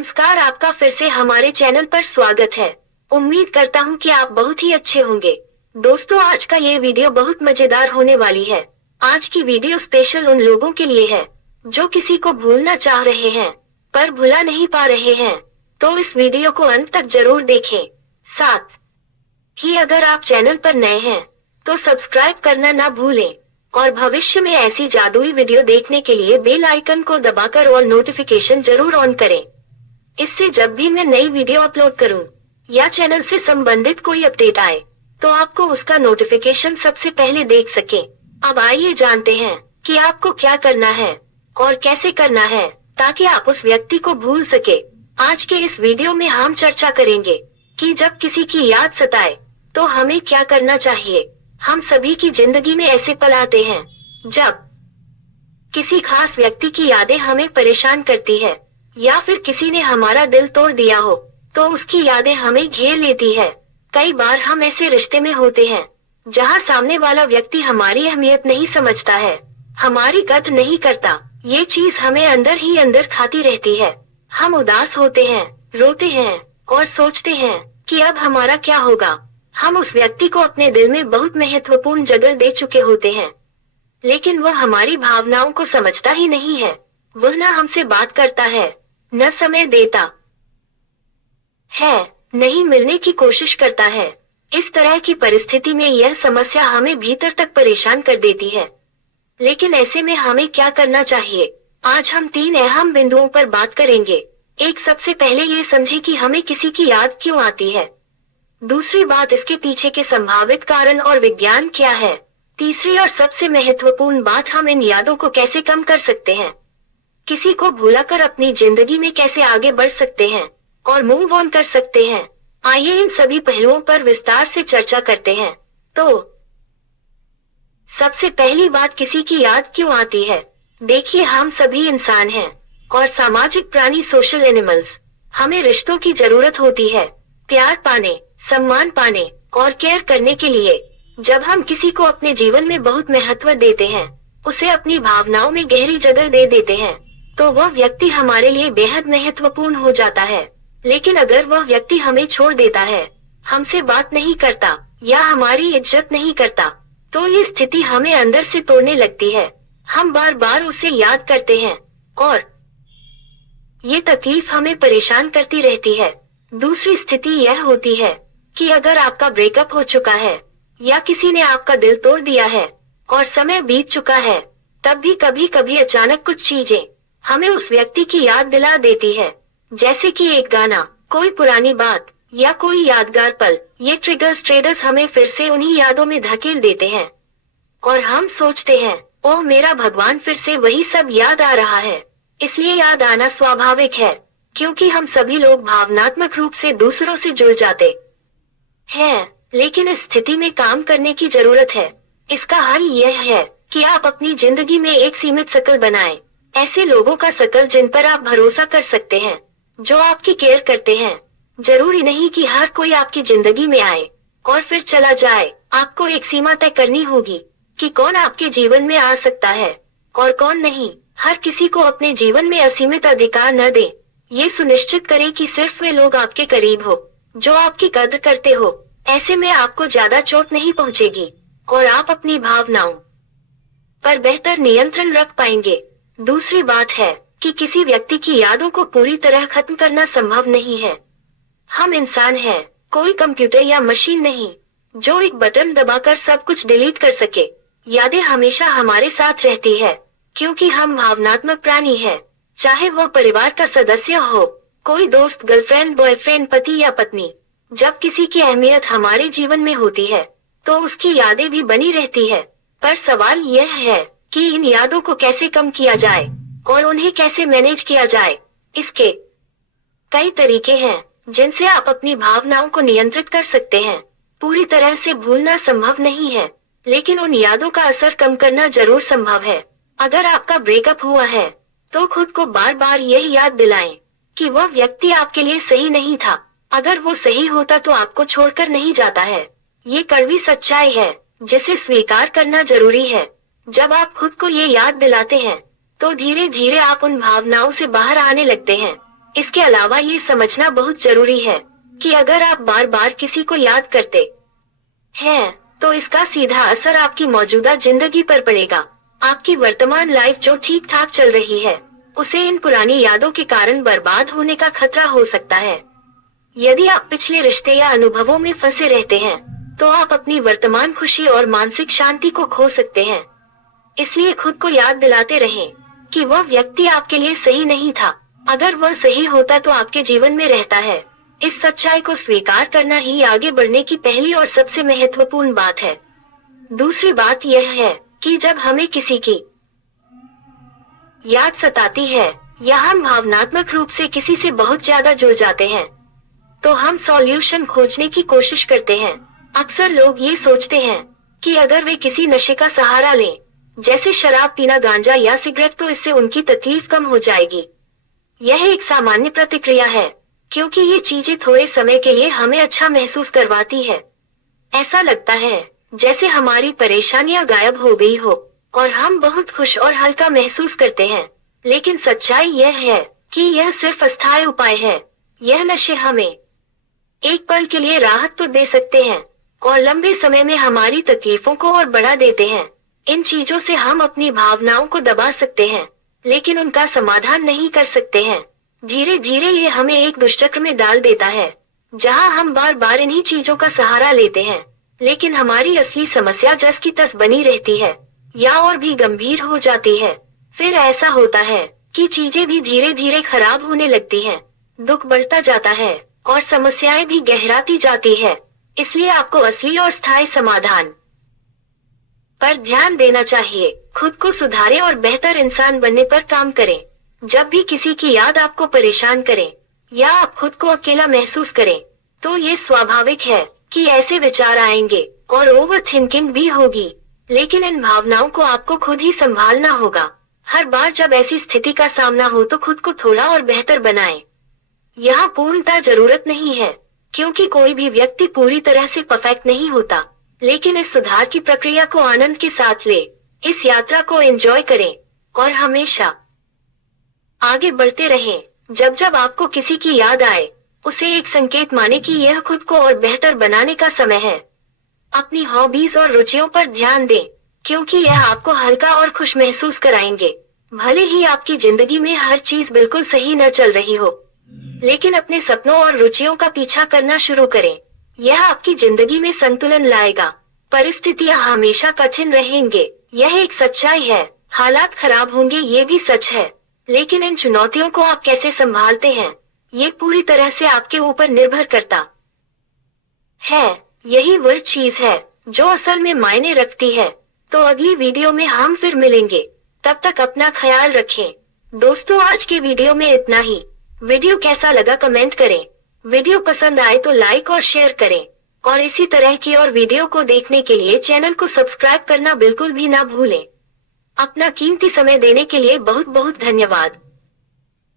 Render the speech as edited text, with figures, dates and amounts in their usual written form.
नमस्कार, आपका फिर से हमारे चैनल पर स्वागत है। उम्मीद करता हूँ कि आप बहुत ही अच्छे होंगे। दोस्तों, आज का ये वीडियो बहुत मजेदार होने वाली है। आज की वीडियो स्पेशल उन लोगों के लिए है जो किसी को भूलना चाह रहे हैं पर भुला नहीं पा रहे हैं। तो इस वीडियो को अंत तक जरूर देखें। साथ ही अगर आप चैनल पर नए हैं तो सब्सक्राइब करना ना भूलें और भविष्य में ऐसी जादुई वीडियो देखने के लिए बेल आइकन को दबाकर ऑल नोटिफिकेशन जरूर ऑन करें। इससे जब भी मैं नई वीडियो अपलोड करूं या चैनल से संबंधित कोई अपडेट आए तो आपको उसका नोटिफिकेशन सबसे पहले देख सकें। अब आइए जानते हैं कि आपको क्या करना है और कैसे करना है ताकि आप उस व्यक्ति को भूल सके। आज के इस वीडियो में हम चर्चा करेंगे कि जब किसी की याद सताए तो हमें क्या करना चाहिए। हम सभी की जिंदगी में ऐसे पल आते हैं जब किसी खास व्यक्ति की यादें हमें परेशान करती है या फिर किसी ने हमारा दिल तोड़ दिया हो तो उसकी यादें हमें घेर लेती है। कई बार हम ऐसे रिश्ते में होते हैं जहां सामने वाला व्यक्ति हमारी अहमियत नहीं समझता है, हमारी कद्र नहीं करता। ये चीज हमें अंदर ही अंदर खाती रहती है। हम उदास होते हैं, रोते हैं और सोचते हैं कि अब हमारा क्या होगा। हम उस व्यक्ति को अपने दिल में बहुत महत्वपूर्ण जगह दे चुके होते हैं, लेकिन वह हमारी भावनाओं को समझता ही नहीं है। वह न हमसे बात करता है, न समय देता है, नहीं मिलने की कोशिश करता है। इस तरह की परिस्थिति में यह समस्या हमें भीतर तक परेशान कर देती है। लेकिन ऐसे में हमें क्या करना चाहिए? आज हम 3 अहम बिंदुओं पर बात करेंगे। एक, सबसे पहले ये समझे कि हमें किसी की याद क्यों आती है। दूसरी बात, इसके पीछे के संभावित कारण और विज्ञान क्या है। तीसरी और सबसे महत्वपूर्ण बात, हम इन यादों को कैसे कम कर सकते हैं, किसी को भुलाकर अपनी जिंदगी में कैसे आगे बढ़ सकते हैं और मूव ऑन कर सकते हैं। आइए इन सभी पहलुओं पर विस्तार से चर्चा करते हैं। तो सबसे पहली बात, किसी की याद क्यों आती है। देखिए, हम सभी इंसान हैं और सामाजिक प्राणी, सोशल एनिमल्स। हमें रिश्तों की जरूरत होती है, प्यार पाने, सम्मान पाने और केयर करने के लिए। जब हम किसी को अपने जीवन में बहुत महत्व देते हैं, उसे अपनी भावनाओं में गहरी जगह दे देते हैं, तो वह व्यक्ति हमारे लिए बेहद महत्वपूर्ण हो जाता है। लेकिन अगर वह व्यक्ति हमें छोड़ देता है, हमसे बात नहीं करता या हमारी इज्जत नहीं करता, तो ये स्थिति हमें अंदर से तोड़ने लगती है। हम बार बार उसे याद करते हैं और ये तकलीफ हमें परेशान करती रहती है। दूसरी स्थिति यह होती है कि अगर आपका ब्रेकअप हो चुका है या किसी ने आपका दिल तोड़ दिया है और समय बीत चुका है, तब भी कभी कभी अचानक कुछ चीजें हमें उस व्यक्ति की याद दिला देती है, जैसे कि एक गाना, कोई पुरानी बात या कोई यादगार पल। ये ट्रिगर्स हमें फिर से उन्हीं यादों में धकेल देते हैं और हम सोचते हैं, ओह मेरा भगवान, फिर से वही सब याद आ रहा है। इसलिए याद आना स्वाभाविक है, क्योंकि हम सभी लोग भावनात्मक रूप से दूसरों से जुड़ जाते हैं। लेकिन इस स्थिति में काम करने की जरूरत है। इसका हल यह है कि आप अपनी जिंदगी में एक सीमित सर्कल बनाएं। ऐसे लोगों का सर्कल जिन पर आप भरोसा कर सकते हैं, जो आपकी केयर करते हैं। जरूरी नहीं कि हर कोई आपकी जिंदगी में आए और फिर चला जाए। आपको एक सीमा तय करनी होगी कि कौन आपके जीवन में आ सकता है और कौन नहीं। हर किसी को अपने जीवन में असीमित अधिकार न दें। ये सुनिश्चित करें कि सिर्फ वे लोग आपके करीब हो जो आपकी कद्र करते हो। ऐसे में आपको ज्यादा चोट नहीं पहुंचेगी और आप अपनी भावनाओं पर बेहतर नियंत्रण रख पाएंगे। दूसरी बात है कि किसी व्यक्ति की यादों को पूरी तरह खत्म करना संभव नहीं है। हम इंसान हैं, कोई कंप्यूटर या मशीन नहीं जो एक बटन दबाकर सब कुछ डिलीट कर सके। यादें हमेशा हमारे साथ रहती है क्योंकि हम भावनात्मक प्राणी हैं। चाहे वह परिवार का सदस्य हो, कोई दोस्त, गर्लफ्रेंड, बॉयफ्रेंड, पति या पत्नी। जब किसी की अहमियत हमारे जीवन में होती है तो उसकी यादें भी बनी रहती है। पर सवाल यह है कि इन यादों को कैसे कम किया जाए और उन्हें कैसे मैनेज किया जाए। इसके कई तरीके हैं जिनसे आप अपनी भावनाओं को नियंत्रित कर सकते हैं। पूरी तरह से भूलना संभव नहीं है, लेकिन उन यादों का असर कम करना जरूर संभव है। अगर आपका ब्रेकअप हुआ है तो खुद को बार बार यह याद दिलाएं कि वह व्यक्ति आपके लिए सही नहीं था। अगर वो सही होता तो आपको छोड़कर नहीं जाता है। ये कड़वी सच्चाई है जिसे स्वीकार करना जरूरी है। जब आप खुद को ये याद दिलाते हैं तो धीरे धीरे आप उन भावनाओं से बाहर आने लगते हैं इसके अलावा ये समझना बहुत जरूरी है कि अगर आप बार बार किसी को याद करते हैं, तो इसका सीधा असर आपकी मौजूदा जिंदगी पर पड़ेगा। आपकी वर्तमान लाइफ जो ठीक ठाक चल रही है, उसे इन पुरानी यादों के कारण बर्बाद होने का खतरा हो सकता है। यदि आप पिछले रिश्ते या अनुभवों में फंसे रहते हैं, तो आप अपनी वर्तमान खुशी और मानसिक शांति को खो सकते हैं। इसलिए खुद को याद दिलाते रहें कि वह व्यक्ति आपके लिए सही नहीं था। अगर वह सही होता तो आपके जीवन में रहता है। इस सच्चाई को स्वीकार करना ही आगे बढ़ने की पहली और सबसे महत्वपूर्ण बात है। दूसरी बात यह है कि जब हमें किसी की याद सताती है या हम भावनात्मक रूप से किसी से बहुत ज्यादा जुड़ जाते हैं, तो हम सॉल्यूशन खोजने की कोशिश करते हैं। अक्सर लोग ये सोचते हैं कि अगर वे किसी नशे का सहारा लें, जैसे शराब पीना, गांजा या सिगरेट, तो इससे उनकी तकलीफ कम हो जाएगी। यह एक सामान्य प्रतिक्रिया है, क्योंकि ये चीजें थोड़े समय के लिए हमें अच्छा महसूस करवाती है। ऐसा लगता है जैसे हमारी परेशानियां गायब हो गई हो और हम बहुत खुश और हल्का महसूस करते हैं। लेकिन सच्चाई यह है कि यह सिर्फ अस्थायी उपाय है। यह नशे हमें एक पल के लिए राहत तो दे सकते हैं और लंबे समय में हमारी तकलीफों को और बढ़ा देते हैं। इन चीजों से हम अपनी भावनाओं को दबा सकते हैं, लेकिन उनका समाधान नहीं कर सकते हैं। धीरे धीरे ये हमें एक दुष्चक्र में डाल देता है, जहां हम बार बार इन्हीं चीजों का सहारा लेते हैं, लेकिन हमारी असली समस्या जस की तस बनी रहती है या और भी गंभीर हो जाती है। फिर ऐसा होता है कि चीजें भी धीरे धीरे खराब होने लगती हैं, दुख बढ़ता जाता है और समस्याएं भी गहराती जाती है। इसलिए आपको असली और स्थायी समाधान पर ध्यान देना चाहिए। खुद को सुधारें और बेहतर इंसान बनने पर काम करें। जब भी किसी की याद आपको परेशान करे या आप खुद को अकेला महसूस करें, तो ये स्वाभाविक है कि ऐसे विचार आएंगे और ओवर थिंकिंग भी होगी। लेकिन इन भावनाओं को आपको खुद ही संभालना होगा। हर बार जब ऐसी स्थिति का सामना हो तो खुद को थोड़ा और बेहतर बनाएं। यहाँ पूर्णता जरूरत नहीं है, क्योंकि कोई भी व्यक्ति पूरी तरह से परफेक्ट नहीं होता। लेकिन इस सुधार की प्रक्रिया को आनंद के साथ ले, इस यात्रा को एंजॉय करें और हमेशा आगे बढ़ते रहें। जब जब आपको किसी की याद आए, उसे एक संकेत माने कि यह खुद को और बेहतर बनाने का समय है। अपनी हॉबीज और रुचियों पर ध्यान दें, क्योंकि यह आपको हल्का और खुश महसूस कराएंगे। भले ही आपकी जिंदगी में हर चीज बिल्कुल सही न चल रही हो, लेकिन अपने सपनों और रुचियों का पीछा करना शुरू करें। यह आपकी जिंदगी में संतुलन लाएगा। परिस्थितियां हमेशा कठिन रहेंगे, यह एक सच्चाई है। हालात खराब होंगे, ये भी सच है। लेकिन इन चुनौतियों को आप कैसे संभालते हैं, ये पूरी तरह से आपके ऊपर निर्भर करता है। यही वह चीज है जो असल में मायने रखती है। तो अगली वीडियो में हम फिर मिलेंगे। तब तक अपना ख्याल रखें। दोस्तों, आज के वीडियो में इतना ही। वीडियो कैसा लगा कमेंट करें। वीडियो पसंद आए तो लाइक और शेयर करें, और इसी तरह की और वीडियो को देखने के लिए चैनल को सब्सक्राइब करना बिल्कुल भी ना भूलें। अपना कीमती समय देने के लिए बहुत बहुत धन्यवाद।